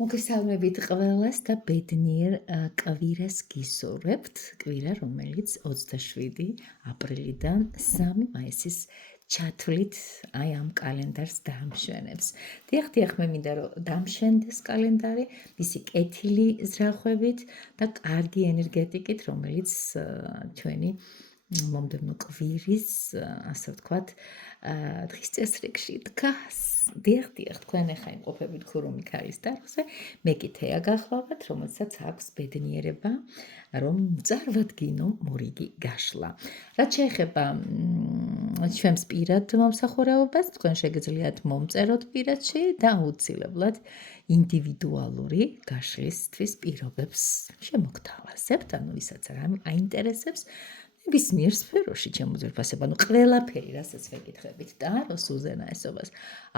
მოგესალმებით ყველას და ბედნიერ კვირას გისურვებთ. კვირა, რომელიც 27 აპრილიდან 3 მაისის ჩათვლით აი ამ კალენდარს დაამშვენებს. დიახ, მე მინდა რომ დამშვენდეს კალენდარი მისი კეთილი ზრახვებით და კარგი ენერგეტიკით, რომელიც ჩვენი მომდევნო კვირის, ასე ვთქვათ, დღის წესრიგში დგას. დიახ, თქვენ ახლა იმყოფებით ქურუმი ქალის დარგზე, მე კი თეა გახლავთ, რომელსაც აქვს ბედნიერება, რომ მწარვადგინო მორიგი გაშლა. რაც შეეხება ჩვენს პირად მომსახურებობას, თქვენ შეგიძლიათ მომწეროთ პირადში და აუცილებლად ინდივიდუალური გაშლისთვის პირობებს შემოგთავაზებთ, ანუ ვისაც რამე აინტერესებს, ნებისმიერ სფეროში ჩემო ძვირფასება, ყველაფერი, რასაც ვეკითხებით და როს უზენაესობას,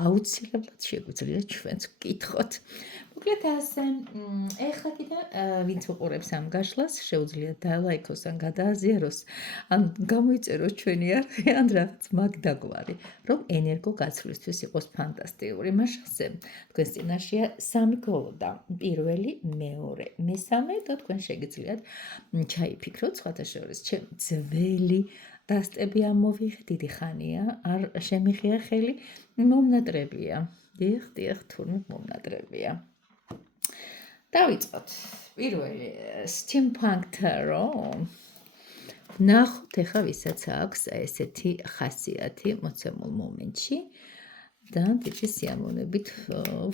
აუცილებლად შეგვიძლია ჩვენც ვკითხოთ. მოკლედ ასე, ეხლა კიდე ვინც უყურებს ამ გაშლას, შეუძლიათ დაალაიქოს ან გადააზიაროს, ან გამოიწეროს ჩვენი არხი, ან რაღაც მაგ დაგვარი, რომ ენერგო გაცვლისთვის იყოს ფანტასტიკური. მაშასე, თქვენს წინაშეა 3 გოლოდა, პირველი, მეორე, მესამე და თქვენ შეგიძლიათ ჩაიფიქროთ, სხვათა შორის, ჩემ ძველი დასტები ამოვიღე, დიდი ხანია, არ შემიღია ხელი, მომნატრებია. დიახ, თურმე მომნატრებია. დავიწყოთ. პირველი Steampunk Tarot. ნახოთ ახლა ვისაც აქვს ესეთი ხასიათი მოცემულ მომენტში და დიდი სიამოვნებით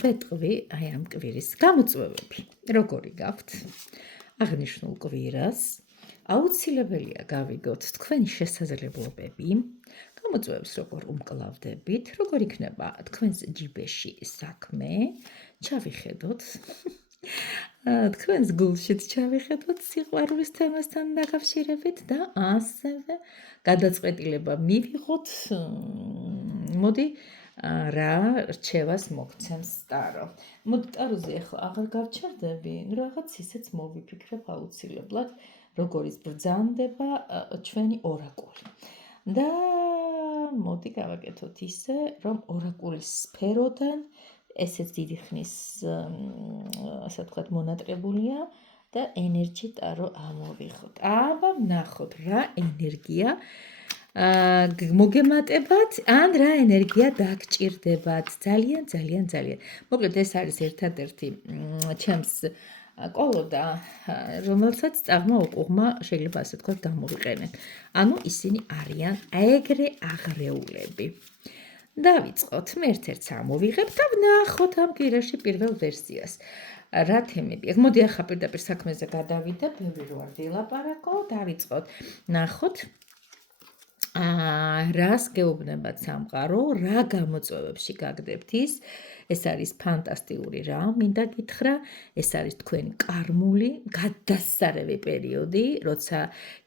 ვეტყვი აი ამ კვირის გამოწვევები. როგორი გაქვთ? აღნიშნულ კვირას აუცილებელია გავიგოთ თქვენი შესაძლებლობები, გამოწვევებს როგორ უმკლავდებით, როგორ იქნება თქვენს ჯიბეში საქმე, ჩავიხედოთ. თქვენს გულშიც ჩავიხედოთ სიყვარულის თემასთან დაკავშირებით და ასევე გადაწყვეტილება მივიღოთ, მოდი რა რჩევას მოგცემს ტარო. მოდი ტაროზე ახლა აღარ გავჩერდები, რაღაც ისეც მოვიფიქრებ აუცილებლად, როგორიც ბრძანდება ჩვენი ორაკული. და მოდი გავაკეთოთ ისე, რომ ორაკულის სფეროდან ესეც დიდი ხნის, ასე ვთქვათ, მონატრებულია და ენერგი ტარო ამოვიღოთ. აბა ვნახოთ რა ენერგია მოგემატებათ, ან რა ენერგია დაგჭირდებათ. ძალიან. მოკლედ ეს არის ერთადერთი ჩემს კოლოდა, რომელსაც წაღმა უკუღმა შეიძლება ასე ვთქვათ გამოვიყენეთ. ანუ ისინი არიან ეგრე აღრეულები. დავიწყოთ, მე ერთ-ერთს ამოვიღებ და ვნახოთ ამ კვირაში პირველ ვერსიას. რა თემები? მოდი ახლა პირდაპირ საქმეზე გადავიდე, ბევრი რო არ ვილაპარაკო, დავიწყოთ. ნახოთ რას გეუბნებათ სამყარო, რა გამოწვევებში გაგდებთ ის. ეს არის ფანტასტიკური რა, მინდა გითხრა, ეს არის თქვენი კარმული გადასარევი პერიოდი, როცა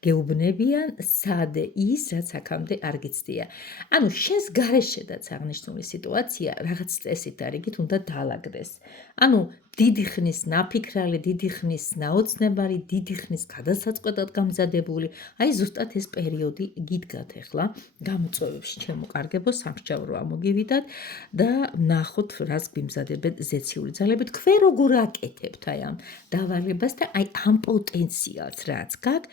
გეუბნებიან სად ის, რაც აქამდე არ გიცდია. ანუ შენს გარეშედაც აღნიშნული სიტუაცია რაღაც წესით არიგით უნდა დაალაგდეს. ანუ დიდი ხნის ნაფიქრალი, დიდი ხნის ნაოცნებარი, დიდი ხნის გადასაწყვეტად გამზადებული, აი ზუსტად ეს პერიოდი გიდგათ ახლა გამოწვევებში ჩემო კარგებო, სამსჯავრო ამოგივიდათ და ვნახოთ რას გვიმზადებენ ზეციური ძალები. თქვენ როგორ აკეთებთ აი ამ დავალებას და აი ამ პოტენციალს რაც გაქვთ,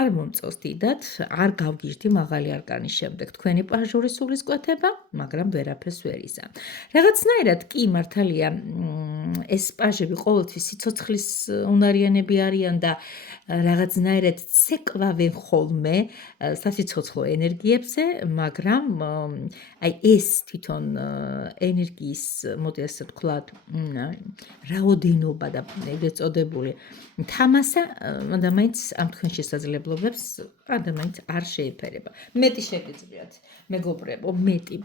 არ მომწონს დიდად, არ გავგიჟდი მაღალი არკანის შემდეგ თქვენი პაჟურის სულისკვეთება, მაგრამ ვერაფერს ვერ იზამ. რაღაცნაირად კი მართალია ეს პაჟები ყოველთვის სიცოცხლის უნარიანები არიან და რაღაცნაირად ცეკვავენ ხოლმე სასიცოცხლო ენერგიებზე, მაგრამ აი ეს თვითონ ენერგიის, მოდი ასე ვთქვათ, რაოდენობა და ეგრეთ წოდებული თამასა ადამიანს ამ თქვენ შესაძლებლობებს ადამიანს არ შეეფერება. მეტი შეგიძლიათ, მეგობრებო, მეტი.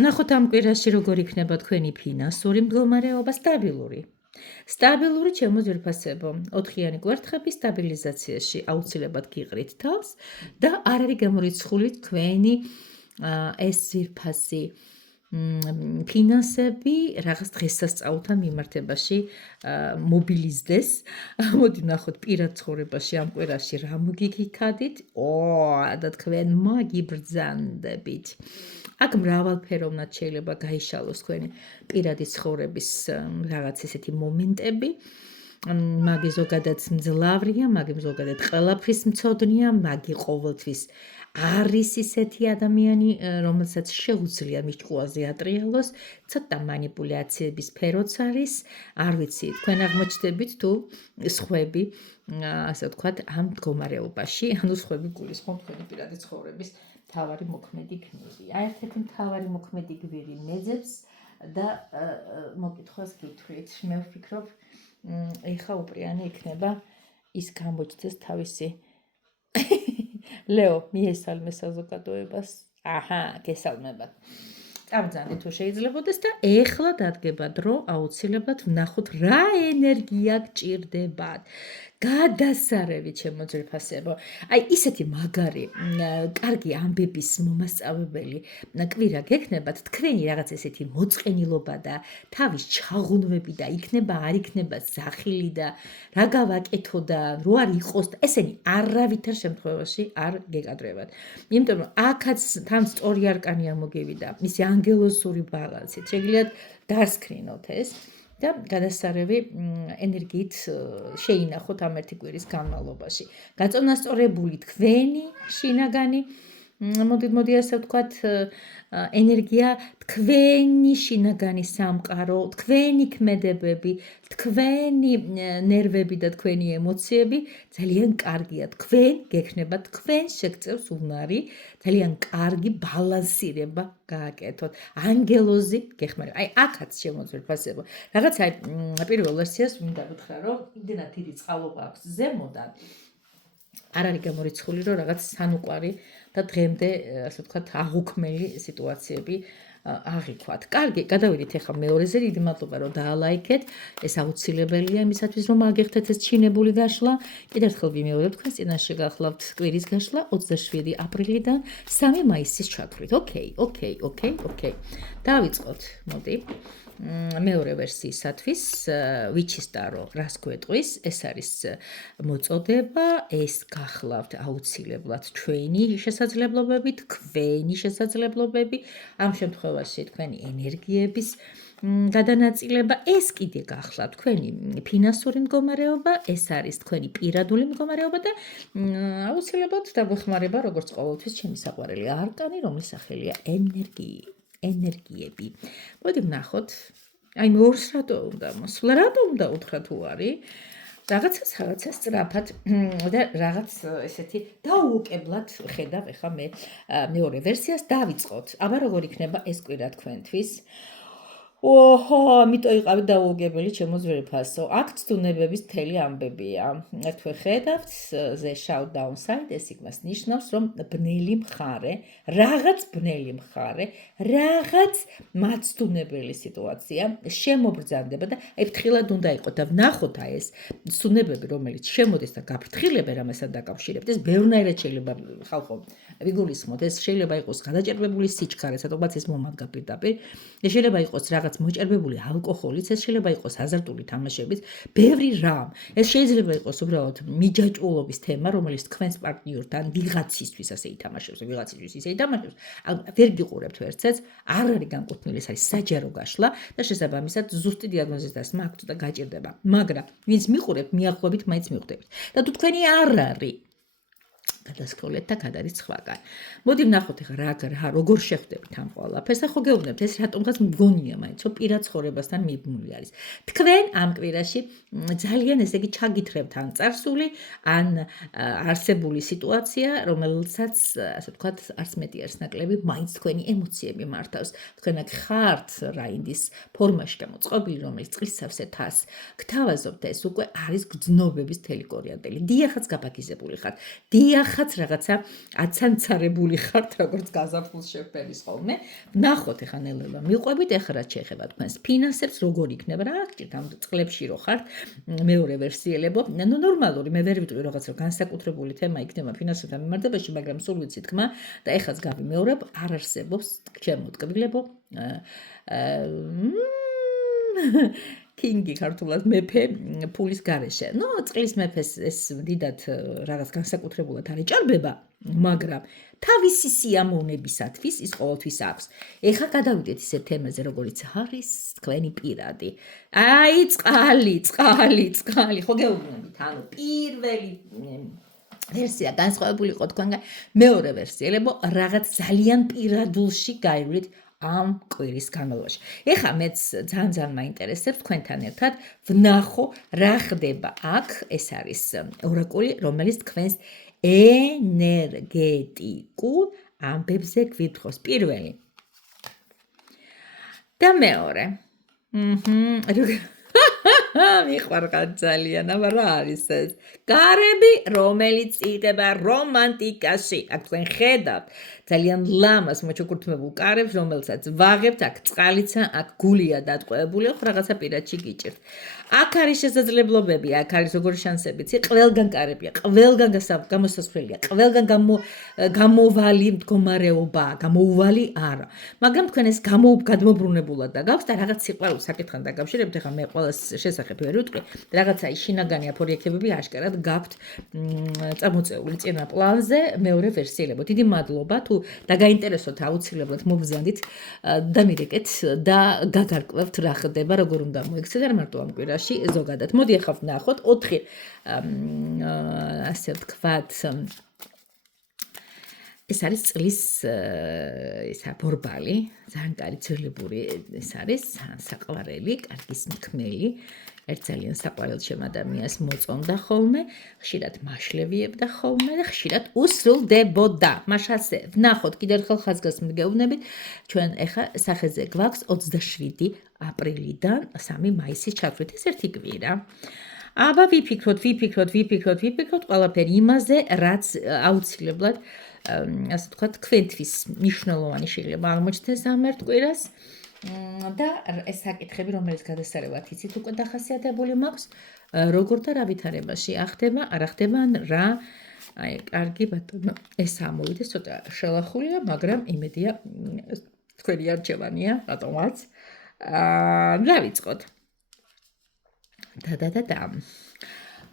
ნახოთ ამ კვირაში როგორ იქნება თქვენი ფინანსური მდგომარეობა, სტაბილური ჩემო ძვირფასებო, 4-იანი კვერთხები სტაბილიზაციაში აუცილებლად გიყრით თავს და არ არის გამორიცხული თქვენი ეს ძვირფასი ფინანსები რაღაც დღესასწაულთან მიმართებაში მობილიზდეს. მოდი ვნახოთ პირად ცხოვრებაში ამ კვირაში რა მოგიგიქადით და თქვენ მაგიბრძანდებით. აქ მრავალფეროვნად შეიძლება გაიშალოს თქვენი პირადი ცხოვრების რაღაც ესეთი მომენტები. მაგი ზოგადად მძლავრია, მაგი ზოგადად ყველაფრის მცოდნია, მაგი ყოველთვის არის ისეთი ადამიანი, რომელსაც შეუძლია მის ატრიალოს, ცოტა манипуляციების სფეროც არის, არ ვიცი, თქვენ აღმოჩნდებით თუ სხვები, ასე ვთქვათ, ამ მდგომარეობაში, ანუ სხვები გულისხმობ თქვენი პირადი ცხოვრების მთავარი მოქმედი გმირი. ერთ-ერთი მთავარი მოქმედი გმირი მეძებს და მოკითხვას გითხრით, მე ვფიქრობ, ეხა უპრიანი იქნება ის გამოჩნდეს თავისი ლეო, მიესალმე საზოგადოებას. აჰა, გესალმებათ. წამბრძანეთ თუ შეიძლებოდეს და ეხლა დადგება დრო აუცილებლად ვნახოთ რა ენერგია გჭირდებათ. გადასარევი ჩემო ძვირფასებო. აი ისეთი მაგარი, კარგი ამბების მომასწავლებელი კვირა გექნებათ, თქვენი რაღაც ესეთი მოწყენილობა და თავის ჩაღუნვები და იქნება არ იქნება ზახილი და რა გავაკეთო და რო არ იყოს და ესენი არავითარ შემთხვევაში არ გეკადრებათ. იმიტომ რომ აქაც თან სწორი არკანი ამოგივიდა, მისი ანგელოზური ბალანსით. შეგიძლიათ დასკრინოთ ეს და გადასარევი ენერგიით შეინახოთ ამ ერთი კვირის განმავლობაში. გაწონასწორებული თქვენი შინაგანი, მოდი ასე ვთქვათ, ენერგია, თქვენი შინაგანი სამყარო, თქვენი ქმედებები, თქვენი ნერვები და თქვენი ემოციები ძალიან კარგია. თქვენ გექნება თქვენ შეგწევს უნარი, ძალიან კარგი ბალანსირება გააკეთოთ. ანგელოზი გეხმარება. აი აქაც შემოძვირფასებო. რაღაც აი პირველ ვერსიას მინდა ვუთხრა, რომ იმდენად დიდი წყალობა აქვს ზემოდან. არ არის გამორიცხული, რომ რაღაც სანუკვარი და დღემდე, ასე ვთქვათ, აღუქმელი სიტუაციები აღიქვათ. კარგი, გადავიდეთ ახლა მეორეზე, დიდი მადლობა რომ დაალაიქეთ. ეს აუცილებელია იმისათვის, რომ აგეხთეთ ეს ჩინებული გაშლა. კიდევ ერთხელ ვიმეორებ, თქვენს წინაშე გახლავთ კვირის გაშლა 27 აპრილიდან 3 მაისის ჩათვლით. ოკეი. დავიწყოთ, მოდი. მეორე ვერსიისათვის ვიჩისტარო რას გვეტყვის, ეს არის მოწოდება, ეს გახლავთ აუცილებლად ჩვენი შესაძლებლობები, თქვენი შესაძლებლობები, ამ შემთხვევაში თქვენი ენერგიების გადანაწილება, ეს კიდე გახლავთ თქვენი ფინანსური მდგომარეობა, ეს არის თქვენი პირადული მდგომარეობა და აუცილებლად დაგვეხმარება როგორც ყოველთვის ჩემი საყვარელი არკანი, რომლის სახელია ენერგიები. მოდი ვნახოთ. აი მორს რატო უნდა მოსვლა? რატო უნდა უთხრა თუ არის? რაღაცა სწრაფად და რაღაც ესეთი დაუოკებლად ხედავ ეხა მე მეორე ვერსიას დავიწყოთ. აბა როგორ იქნება ეს კვირა თქვენთვის? ოჰო, ამიტომ იყავი დაუოგებელი ჩემო ძვირფასო. აქ ცდუნებების მთელი ამბებია. ერთვე ხედავთ the shout downside, ეს იმას ნიშნავს, რომ ბნელი მხარე, რაღაც მაცდუნებელი სიტუაცია შემობრძანდება და აი ფრთხილად უნდა იყოს და ვნახოთ აი ეს ცდუნებები, რომელიც შემოდის და გაფრთხილებენ ამასთან დაკავშირებით. ეს ბევრნაირად შეიძლება ხალხო ვიგულისხმოთ, ეს შეიძლება იყოს გადაჭერბებული სიჩქარე, სადღაც ეს მომადგა პირდაპირ. ეს შეიძლება იყოს რაღაც მოჭერბებული ალკოჰოლიც, ეს შეიძლება იყოს აზარტული თამაშებიც, ბევრი რამ. ეს შეიძლება იყოს უბრალოდ მიჯაჭვულობის თემა, რომელიც თქვენს პარტნიორთან ვიღაცისთვის ასე ითამაშებს, ვიღაცისთვის ისე ითამაშებს, ვერ გიყურებთ ერთცეთს, არ არის განკუთვნილი, ეს არის საჯარო გაშლა და შესაბამისად ზუსტი დიაგნოზის დასმა აქვთ და გაჭირდება. მაგრამ ვინც მიყურებთ, მიახლოებით მაინც მიხვდებით. და თუ თქვენი არ არის გადასკროლეთ და გადადის სხვაგან. მოდი ვნახოთ ახლა რა როგორ შეხვდებით ამ ყველაფერს და ხო გეუბნებთ ეს რატომღაც მგონია მაინც რომ პირად ცხოვრებასთან მიბმული არის. თქვენ ამ კვირაში ძალიან ესე იგი ჩაგითხრებთ ან წარსული ან არსებული სიტუაცია, რომელსაც ასე ვთქვათ არც მეტი არც ნაკლები მაინც თქვენი ემოციები მართავს. თქვენ აქ ხართ რაინდის ფორმაში გამოწყობილი, რომელიც წყლისსავსე თას გთავაზობთ და ეს უკვე არის გრძნობების მთელი კორიანდელი. დიახაც გაფაქიზებული ხართ. დიახაც რაღაცა აცანცარებული ხართ, როგორც გაზაფხულს შეფერის ხოლმე. ვნახოთ ახლა ნელ-ნელა მიყვებით, ახლა რაც შეეხება თქვენს ფინანსებს, როგორ იქნება რა გჭირთ ამ წყლებში რო ხართ, მეორე ვერსიელებო. ნუ ნორმალური, მე ვერ ვიტყვი რაღაც რომ განსაკუთრებული თემა იქნება ფინანსებთან მიმართებაში, მაგრამ სულ ვიცი თქმა და ეხლაც გავიმეორებ, არ არსებობს ჩემო ტკბილებო კინგი ქართულად მეფე ფულის გარეშე. ნუ წყლის მეფეს ეს დიდად რაღაც განსაკუთრებულად არ ეჭარბება, მაგრამ თავისი სიამოვნებისათვის ის ყოველთვის აქვს. ეხლა გადავიდეთ ისეთ თემაზე, როგორიც არის თქვენი პირადი. აი, წყალი, ხო გეუბნებით, ანუ პირველი ვერსია განსხვავებული იყო თქვენგან, მეორე ვერსია, ლებო რაღაც ძალიან პირადულში გაივლით ამ კვირის განმავლობაში. ეხლა მეც ძალიან მაინტერესებს თქვენთან ერთად ვნახო რა ხდება აქ, ეს არის ორაკული, რომელიც თქვენს ენერგეტიკულ ამბებზე გვითხოს. პირველი და მეორე. მიხარხარ ძალიან, აბა რა არის ეს? გარები, რომელიც იღება რომანტიკაში. აქ თქვენ ხედავთ ძალიან ლამას მოჩუქურთმებულ კარებს, რომელსაც ვაღებთ, აქ წყალიცა, აქ გულია დატყვევებული, ხო რაღაცა პირადში გიჭირთ. აქ არის შესაძლებლობები, აქ არის როგორი შანსებიც, ყველგან კარებია, ყველგან გამოსასვლელია, ყველგან გამოვალი მდგომარეობა, გამოუვალი არა. მაგრამ თქვენ ეს გადმობრუნებულად და გაქვს და რაღაც სიყვარულს საკითხთან დაკავშირებით, ეხლა მე ყველას შესახებ ვერ ვიტყვი, რაღაცა შინაგანი აფორიეთებები აშკარად გაქვთ წამოწეული წინა პლანზე მეორე ვერსიელებო. დიდი მადლობა თუ დაგაინტერესოთ აუცილებლად მოგზავნით და მირეკეთ და გაგარკვევთ რა ხდება, როგორ უნდა მოიქცეთ არ მარტო ამ კვირაში ზოგადად. მოდი ახლა ვნახოთ 4 ასე ვთქვათ ეს არის წლის ისა ბორბალი, ძალიან კარგი ძვლებური ეს არის საყვარელი, კარგი სმქმელი. ერთ ძალიან საყვარელ ჩემ ადამიანს მოწონდა ხოლმე, ხშირად მაშლევიებდა ხოლმე და ხშირად უსრულდებოდა. მაშასე ვნახოთ კიდევ ერთხელ ხაზგასმით გეუბნებით, ჩვენ ეხა სახეზე გვაქვს 27 აპრილიდან 3 მაისის ჩათვლით, ეს ერთი კვირა. აბა ვიფიქროთ ყველაფერი იმაზე, რაც აუცილებლად ასე ვთქვათ, თქვენთვის მნიშვნელოვანი შეიძლება აღმოჩნდეს ამ ერთ კვირას. და ეს საკითხები, რომელიც გადასარევად იცით უკვე დახასიათებული მაქვს, როგორ და რა ვითარებაში ახდება, არა ხდება, რა აი, კარგი ბატონო, ეს ამოვიდეს, ცოტა შელახულია, მაგრამ იმედია თქვენი არჩევანია, რატომაც. დავიწყოთ. და.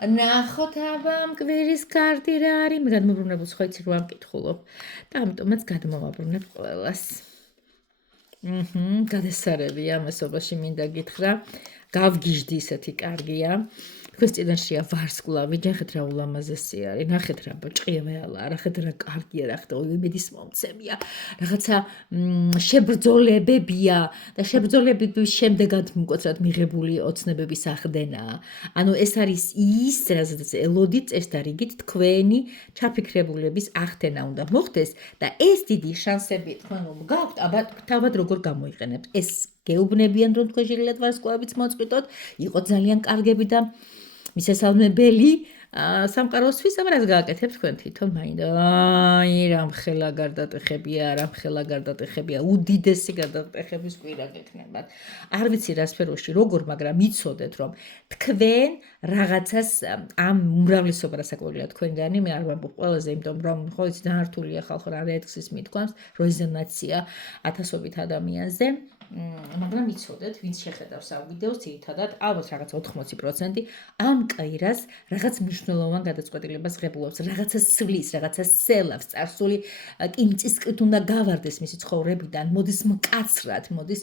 ნახოთ აბა ამ კვირის კარტი რა არის, მე გადმოbrunებულს ხო იცი რომ ამკითხულობ და ამიტომაც გადმოვაბრუნებ ყველას. გადასარევია მასობაში მინდა გითხრა, გავგიჟდი ისეთი კარგია. თქვენს წინაშეა ვარსკვლავი, ნახეთ რა ულამაზესი არის, ნახეთ რა ბოჭყია მეალა, ნახეთ რა კარგია, ნახეთ იმედის მომცემია, რაღაცა შებრძოლებებია და შებრძოლების შემდეგად მკვეთრად მიღებული ოცნებების ახდენაა. ანუ ეს არის ის, რასაც ელოდით წეს და რიგით თქვენი ჩაფიქრებულების ახდენა უნდა მოხდეს და ეს დიდი შანსები თქვენ რომ გაქვთ, აბა თავად როგორ გამოიყენებთ. ეს გეუბნებიან რომ თქვენ შეიძლება ვარსკვლავიც მოწყვიტოთ, იყო ძალიან კარგები და მისასალმებელი სამყაროსთვის, აბა რაც გააკეთებთ თქვენ თვითონ მაინდა. აი, რამხელა გარდატეხებია, უდიდესი გარდატეხების კვირა გექნებათ. არ ვიცი რა სფეროში როგორ, მაგრამ იცოდეთ რომ თქვენ რაღაცას ამ უმრავლესობა რასაკვირველია თქვენგანი, მე არ ვამბობ ყველაზე, იმიტომ რომ ხო იცი ძალიან რთულია ხალხო რა რეაქციის მithქვამს, რეზონანსია ათასობით ადამიანზე. მაგრამ იცოდეთ, ვინც შეხედავს ამ ვიდეოს, ძირითადად ალბათ რაღაც 80% ამ კვირას რაღაც მნიშვნელოვან გადაწყვეტილებას ღებულობს, რაღაცა სვლის, რაღაცა სელავს, წარსული კინწისკრით უნდა გავარდეს მისი ცხოვრებიდან, მოდის მკაცრად, მოდის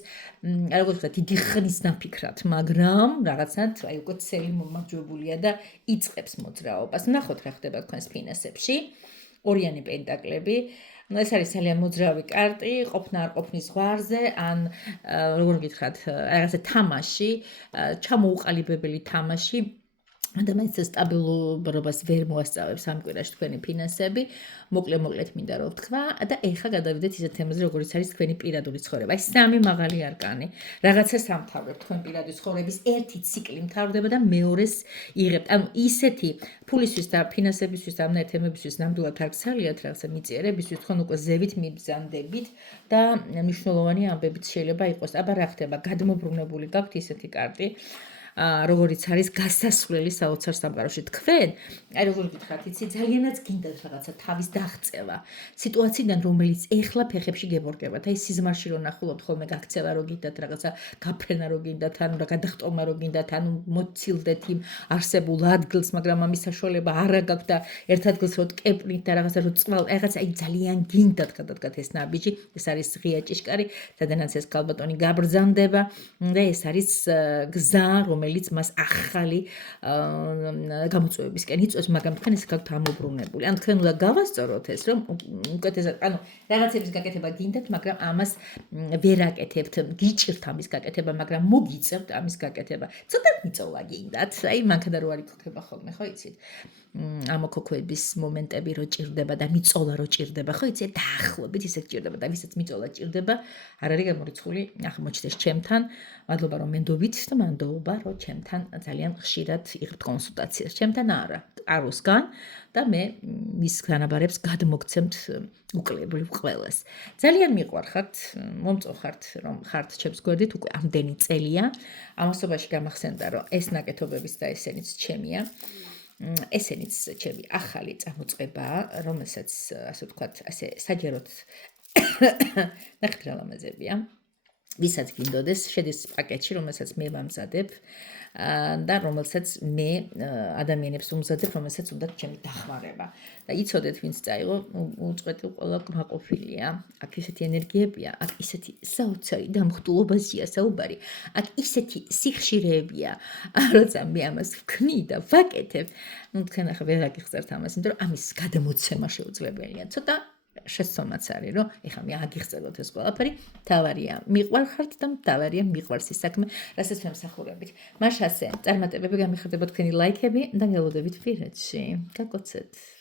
როგორ ვთქვათ, დიდი ხნის ნაფიქრად, მაგრამ რაღაცად აი უკვე ცელი მომარჯვებულია და იწყებს მოძრაობას. ნახოთ რა ხდება თქვენს ფინანსებში. ორიანი პენტაკლები. ეს არის ძალიან მოძრავი კარტი, ყოფნა არ ყოფნის ზღვარზე, ან როგორ გითხრათ, რაღაცა თამაში, ჩამოუყალიბებელი თამაში. ადამიანს სტაბილურობას ვერ მოასწავებს ამ კვირაში თქვენი ფინანსები. მოკლედ მინდა რომ ვთქვა და ეხლა გადავიდეთ ისეთ თემაზე, როგორიც არის თქვენი პირადული ცხოვრება. ეს 3 მაღალი არკანი. რაღაცა სამთავრებთ თქვენ პირადი ცხოვრების ერთი ციკლი მთავრდება და მეორეს იღებთ. ანუ ისეთი ფულისთვის და ფინანსებისთვის და ამ თემებისთვის ნამდვილად არ გცალიათ რაღაცა მიწიერებისთვის, თქვენ უკვე ზევით მიბრძანდებით და მნიშვნელოვანი ამბებიც შეიძლება იყოს. აბა რა ხდება? გადმოbrunებული გაქვთ ისეთი კარტი. როგორიც არის გასასვლელი საოცარ სამყაროში. თქვენ, აი როგორ გითხრათ, იცი, ძალიანაც გინდათ რაღაცა თავის დაღწევა. სიტუაციიდან, რომელიც ეხლა ფეხებში გებორგებათ. აი სიზმარში რო ნახულობთ ხოლმე გაქცევა რო გინდათ, რაღაცა გაფრენა რო გინდათ, ანუ რა გადახტომა რო გინდათ, ანუ მოცილდეთ იმ არსებულ ადგილს, მაგრამ ამის საშუალება არა გაქვთ და ერთ ადგილს რო ტკეპნით და რაღაცა რო წყვალ, რაღაცა აი ძალიან გინდათ გადადგათ ეს ნაბიჯი. ეს არის ღია ჭიშკარი, სადანაც ეს ქალბატონი გაბრძანდება და ეს არის გზა, რომელიც მას ახალი გამოწვევებისკენ იწვევს, მაგრამ თქვენ ეს გაქვთ ამობრუნებული. ან თქვენ უნდა გავასწოროთ ეს, რომ უკეთესად, ანუ რაღაცების გაკეთება გინდათ, მაგრამ ამას ვერ აკეთებთ, გიჭირთ ამის გაკეთება, მაგრამ მოგიწევთ ამის გაკეთება. ცოტა მიწოლა გინდათ, აი მანქანა რო არ იქნება ხოლმე, ხო იცით? ამოქოქვების მომენტები რო ჭირდება და მიწოლა რო ჭირდება, ხო იცით? დაახლოებით ისე ჭირდება და ვისაც მიწოლა ჭირდება, არ არის გამორიცხული, აღმოჩნდეს ჩემთან. მადლობა რომ მენდობით და მანდოობა რომ ჩემთან ძალიან ხშირად იღებთ კონსულტაციას. ჩემთან არა, კაროსგან და მე მის განაბარებს გადმოგცემთ უკლებრივ ყველას. ძალიან მიყვარხართ, მომწოხართ რომ ხართ ჩემს გვერდით უკვე ამდენი წელია. ამასობაში გამახსენდა რომ ეს ნაკეთობების და ესენიც ჩემია. ესენიც ჩემი ახალი წამოწყებაა, რომელსაც ასე ვთქვათ, ასე საჯაროდ ნახეთ რა ლამაზებია. ვისაც გინდოდეს, შედის პაკეტში, რომელსაც მე ვამზადებ და რომელსაც მე ადამიანებს ვუმზადებ, რომელსაც უნდა ჩემი დახმარება. და იცოდეთ, ვინც წაიღო, უწყვეტი ყველა კმაყოფილია. აქ ისეთი ენერგიებია, აქ ისეთი საოცარი დამხტულობაზეა საუბარი, აქ ისეთი სიხშირეებია, როცა მე ამას ვქნი და ვაკეთებ, ну თქვენ ახლა ვერ აგიხსენებთ ამას, იმიტომ რომ ამის გადამოცემა შეუძლებელია. ცოტა შესწომაც არის, რომ ეხლა მე აგიხსენოთ ეს ყველაფერი, თავარია მიყვარხართ და თავარია მიყვარს ის საქმე, რასაც ვემსახურებით. მაშასე წარმატებები გამიხარდება თქვენი ლაიქები და გელოდებით პირადში. გაკოცეთ.